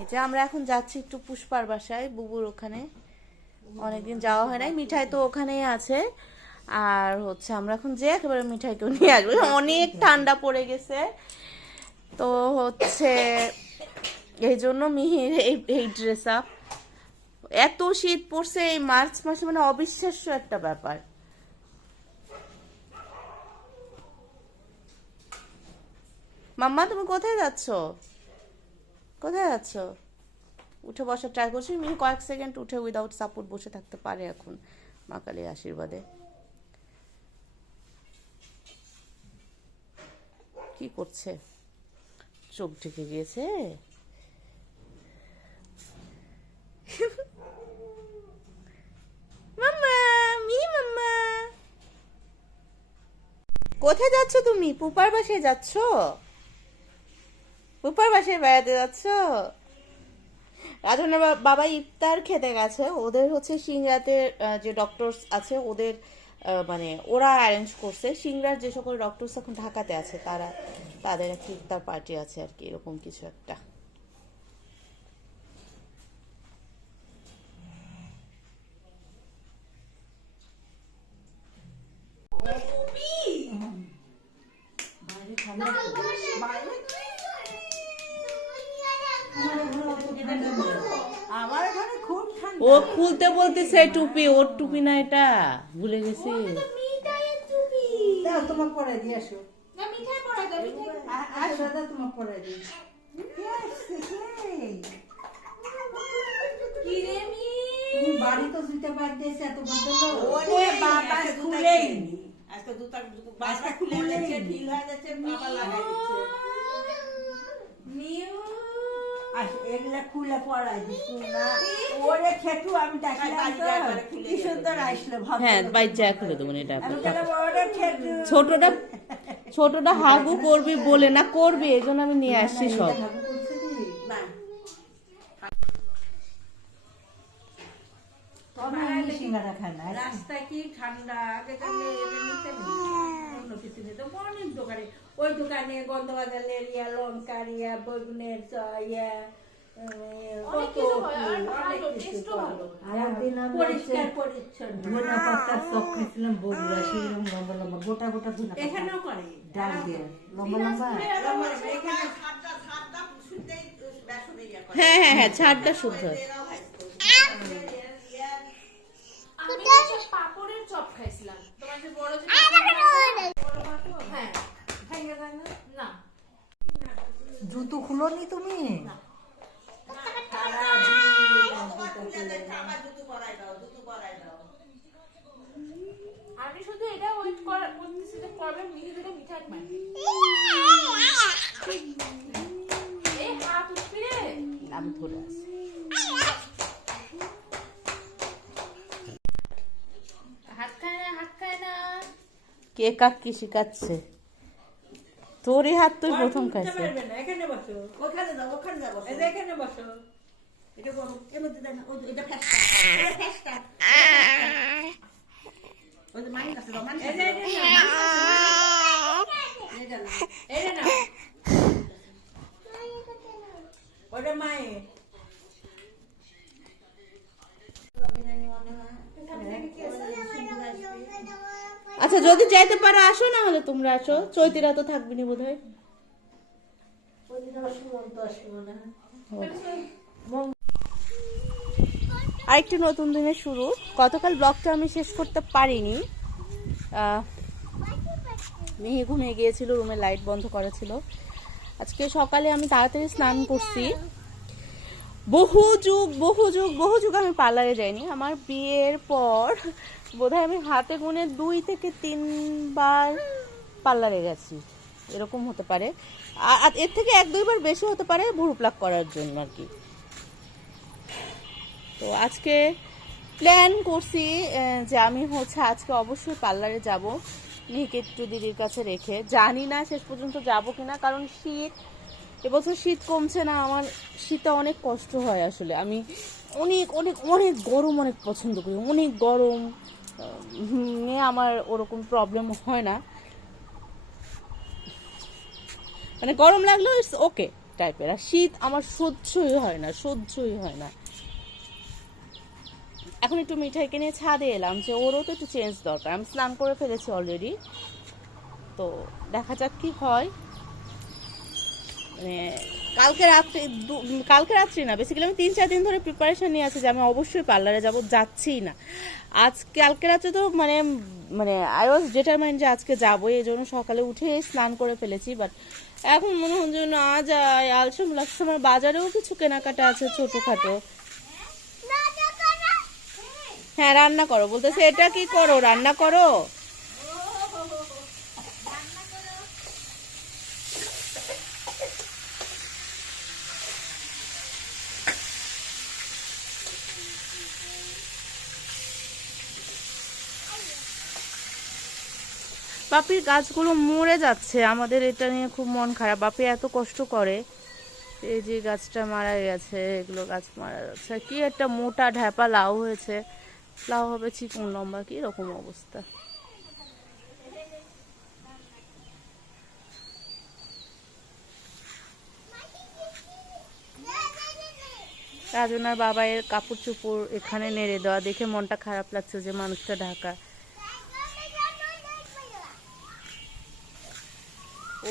এই যে আমরা এখন যাচ্ছি একটু পুষ্পার বাসায়, বুবুর ওখানে। অনেকদিন যাওয়া হয় নাই, মিঠাই তো ওখানেই আছে। আর হচ্ছে আমরা এখন যে একেবারে মিঠাইকেও নিয়ে আসবো, অনেক ঠান্ডা পড়ে গেছে। তো হচ্ছে এই জন্য মিহির এই ড্রেস আপ। এত শীত পড়ছে এই মার্চ মাসে, মানে অবিশ্বাস্য একটা ব্যাপার। মাম্মা তুমি কোথায় যাচ্ছ? কোথায় যাচ্ছ? উঠে বসার ট্রাই করছি। মিহি কয়েক সেকেন্ড উঠে উইদাউট সাপোর্ট বসে থাকতে পারে এখন, মা কালীর আশীর্বাদে। কি করছে? চোখ ঢেকে গিয়েছে। মাম্মা, মিহি মাম্মা, কোথায় যাচ্ছ তুমি? পুপার বাসায় যাচ্ছ? পুপার বাসায় বেড়াতে যাচ্ছ? রাজনের বাবা ইফতার খেতে গেছে। ওদের হচ্ছে সিংড়াতে যে ডক্টরস আছে ওদের মানে ওরা অ্যারেঞ্জ করছে। সিংড়ার যে সকল ডক্টরস এখন ঢাকাতে আছে তাদের একটা ইফতার পার্টি আছে আর কি, এরকম কিছু একটা। ও খুলতে বলতেছে টুপি, ওর টুপি না এটা, ভুলে গেছি। তোমাকে পড়াই দিয়ে আসো। বাড়ি তো জুতা বাদ দিয়েছে এত এগুলা খুলে পড়াই দিচ্ছি না ওরে খেটু আমি কি সুন্দর আসলো। হ্যাঁ বাইজা খুলে দেবো এটা। ছোটটা হাগু করবি বলে না, করবি এই জন্য আমি নিয়ে আসছি সব। রাস্তায় কি ঠান্ডা, অন্য কিছু নেই তো অনেক দোকানে, ওই দোকানে গন্ধবাজারের লঙ্কারিয়া বেগুনের পরিষ্কার পরিচ্ছন্ন গোটা গোটা এখানেও করে ডাল দিয়ে লম্বা লম্বা। হ্যাঁ হ্যাঁ হ্যাঁ, ছাড়টা শুদ্ধ। পাপড়ের চপ খাইছিলাম তোমার যে বড় যে হ্যাঁ না জুতো খুলোনি তুমি? আমি শুধু এটা ওয়েট করতেছি যে কবে মিহি থেকে মিঠাই মানে এই হাত উঠবি রে, আমি ধরে আছি। হাত খায় না কে কাকি শিখাচ্ছে? তোরই হাত তুই প্রথম খাইছে। এখানে বসো, ওখানে যাও, ওখানে যাবো, এখানে বসো। এটা বড় এর মধ্যে দেন, এটা ফেস্টা, এটা ফেস্টা, ওই যে মাইন আছে, মাইন আছে, এটা না ওটা মায়ে। আচ্ছা যদি যাইতে পারো আসো, না হলে তোমরা আসো। চৈতিরা তো থাকবি না বোধহয়। আরেকটি নতুন দিনের শুরু। গতকাল ব্লগটা আমি শেষ করতে পারিনি, মিহি ঘুমিয়ে গিয়েছিল, রুমে লাইট বন্ধ করা ছিল। আজকে সকালে আমি তাড়াতাড়ি স্নান করছি। বহু যুগ আমি পার্লারে যাইনি। আমার বিয়ের পর বোধহয় আমি হাতে গুনে 2 থেকে 3 বার পার্লারে গেছি, এরকম হতে পারে। আর এর থেকে 1-2 বার বেশি হতে পারে ভুরু প্লাক করার জন্য আর কি। তো আজকে প্ল্যান করছি যে আমি হচ্ছে আজকে অবশ্যই পার্লারে যাব, মিহিকে একটু দিদির কাছে রেখে। জানি না শেষ পর্যন্ত যাব কিনা, কারণ এবছর শীত কমছে না। আমার শীতে অনেক কষ্ট হয় আসলে। আমি অনেক অনেক অনেক গরম অনেক পছন্দ করি, অনেক গরম নিয়ে আমার ওরকম প্রবলেম হয় না, মানে গরম লাগলেও ইটস ওকে টাইপের, আর শীত আমার সহ্যই হয় না, সহ্যই হয় না। এখন একটু মিঠাইকে নিয়ে ছাদে এলাম, যে ওরও তো একটু চেঞ্জ দরকার। আমি স্নান করে ফেলেছি অলরেডি, তো দেখা যাক কি হয়। মানে কালকে রাত্রি না, বেসিক্যালি আমি 3-4 দিন ধরে প্রিপারেশন নিয়ে আছি যে আমি অবশ্যই পার্লারে যাব, যাচ্ছিই না। কালকে রাত্রে তো মানে মানে আই ওয়াজ ডিটারমাইন্ড যে আজকে যাবো, এই জন্য সকালে উঠে স্নান করে ফেলেছি। বাট এখন মনে হচ্ছে না যায়, আলসেম লাগছে। আমার বাজারেও কিছু কেনাকাটা আছে ছোটোখাটো। হ্যাঁ রান্না করো বলতেছে, এটা কি করো, রান্না করো। বাপির গাছগুলো মরে যাচ্ছে, আমাদের এটা নিয়ে খুব মন খারাপ। বাপি এত কষ্ট করে, এই যে গাছটা মারা গেছে, এগুলো গাছ মারা যাচ্ছে। কি একটা মোটা ঢ্যাপা লাউ হয়েছে, লাউ হবে চিকন লম্বা, কি রকম অবস্থা। রাজনার বাবাইয়ের কাপড় চোপড় এখানে নেড়ে দেওয়া দেখে মনটা খারাপ লাগছে, যে মানুষটা ঢাকা।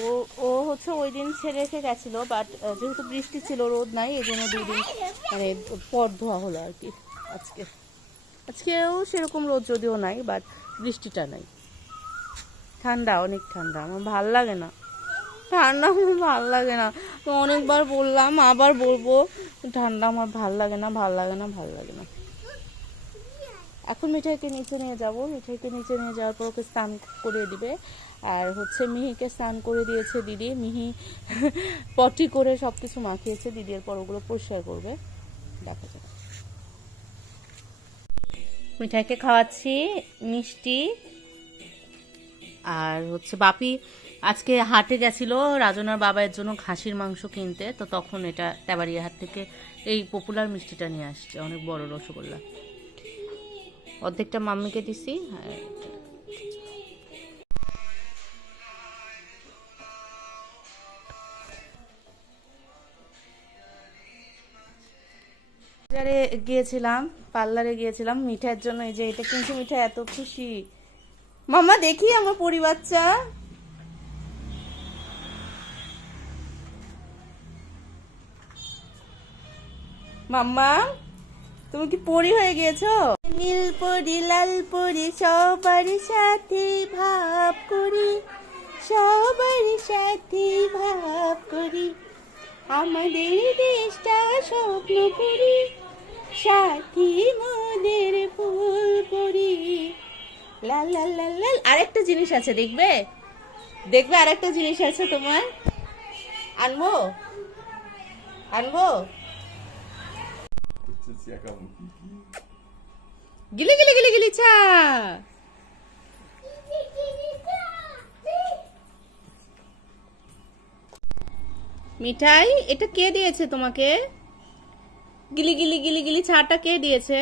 ও ও হচ্ছে ওই দিন ছেড়ে রেখে গেছিল, বাট যেহেতু বৃষ্টি ছিল, রোদ নাই, এই জন্য 2 দিন মানে পর ধোয়া হলো আর কি। আজকেও সেরকম রোদ যদিও নাই, বাট বৃষ্টিটা নাই। ঠান্ডা, অনেক ঠান্ডা, আমার ভাল লাগে না ঠান্ডা, আমার ভাল লাগে না। তো অনেকবার বললাম, আবার বলবো, ঠান্ডা আমার ভাল লাগে না, ভাল লাগে না, ভাল লাগে না। এখন মিঠাইকে নিচে নিয়ে যাব, মিঠাইকে নিচে নিয়ে যাওয়ার পর ওকে স্নান করিয়ে দিবে। আর হচ্ছে মিহিকে স্নান করে দিয়েছে দিদি, মিহি পটি করে সব কিছু মাখিয়েছে দিদি, এরপর ওগুলো পরিষ্কার করবে, দেখা যাবে। মিঠাইকে খাওয়াচ্ছি মিষ্টি। আর হচ্ছে বাপি আজকে হাটে গেছিল রাজনার বাবার জন্য খাসির মাংস কিনতে, তো তখন এটা তেবাড়িয়া হাট থেকে এই পপুলার মিষ্টিটা নিয়ে আসছে, অনেক বড় রসগোল্লা। অর্ধেকটা মাম্মিকে দিছি। বাজারে গিয়েছিলাম, পার্লারে গিয়েছিলাম মিঠাইয়ের জন্য। এই যে এটা কিনছি, মিঠাই এত খুশি। মাম্মা দেখি আমার পরিবাচ্চা, মাম্মা তুমি কি পরি হয়ে গিয়েছো? নীল পরি লাল পরি সবার সাথে ভাব করি, সবার সাথে ভাব করি, আমাদের দেশটা স্বপ্ন করি, সাথী মোদের ফুল পরি। লাল লাল লাল লাল। আরেকটা জিনিস আছে, দেখবে দেখবে, আরেকটা জিনিস আছে তোমার, আনবো আনবো। গিলি গিলি গিলি গিলি ছা। মিঠাই এটা কে দিয়েছে তোমাকে? গিলি গিলি গিলি গিলি ছাটা কে দিয়েছে?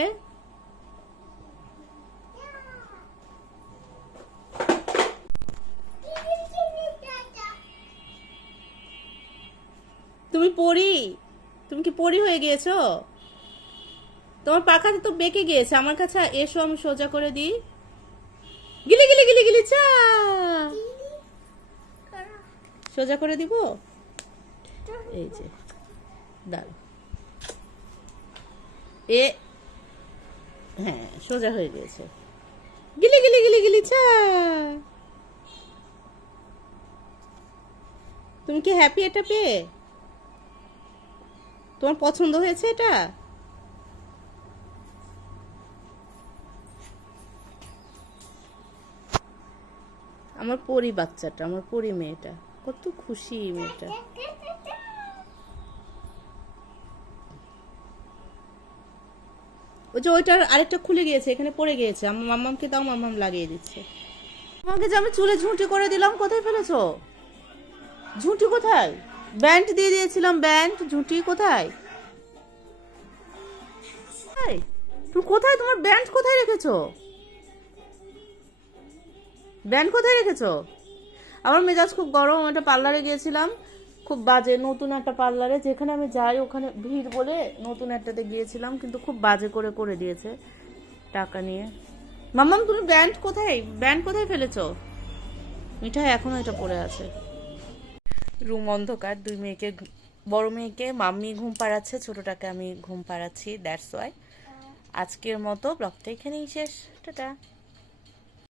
তুমি পরি, তুমি কি পরি হয়ে গিয়েছো? তোমার পাখাতে তো বেঁকে গিয়েছে, আমার কাছে এসো, আমি সোজা করে দিই। গিলি গিলি গিলি গিলি চা, সোজা করে দিব। এই যে দাঁড়াও, এ হ্যাঁ সোজা হয়ে গিয়েছে। গিলি গিলি গিলি গিলি চা। তুমি কি হ্যাপি এটা পেয়ে? তোমার পছন্দ হয়েছে এটা? আমার পরি বাচ্চাটা, আমার পরি মেয়েটা, কত খুশি মেয়েটা। ওই যে ওইটার আরেকটা খুলে গিয়েছে, এখানে পড়ে গিয়েছে, আমার মাম্মামকে দাও, মাম্মাম লাগিয়ে দিচ্ছে। আমাকে যে আমি চুলে ঝুঁটি করে দিলাম, কোথায় ফেলেছো ঝুঁটি? কোথায়? ব্যান্ড দিয়ে দিয়েছিলাম, ব্যান্ড, ঝুঁটি কোথায়? তুমি কোথায়, তোমার ব্যান্ড কোথায় রেখেছো? ব্যান্ড কোথায় রেখেছো? আমার মেজাজ খুব গরম, একটা পার্লারে গিয়েছিলাম, খুব বাজে নতুন একটা পার্লারে, যেখানে আমি যাই ওখানে ভিড় বলে নতুন একটাতে গিয়েছিলাম, কিন্তু খুব বাজে করে করে দিয়েছে টাকা নিয়ে। মাম্মাম তুমি ব্যান্ড কোথায় ফেলেছো? মিঠাই এখনো এটা পড়ে আছে। রুম অন্ধকার, দুই মেয়েকে, বড় মেয়েকে মাম্মি ঘুম পাড়াচ্ছে, ছোটটাকে আমি ঘুম পাড়াচ্ছি, দ্যাটস ওয়াই। আজকের মতো ব্লগটা এখানেই শেষ, টাটা।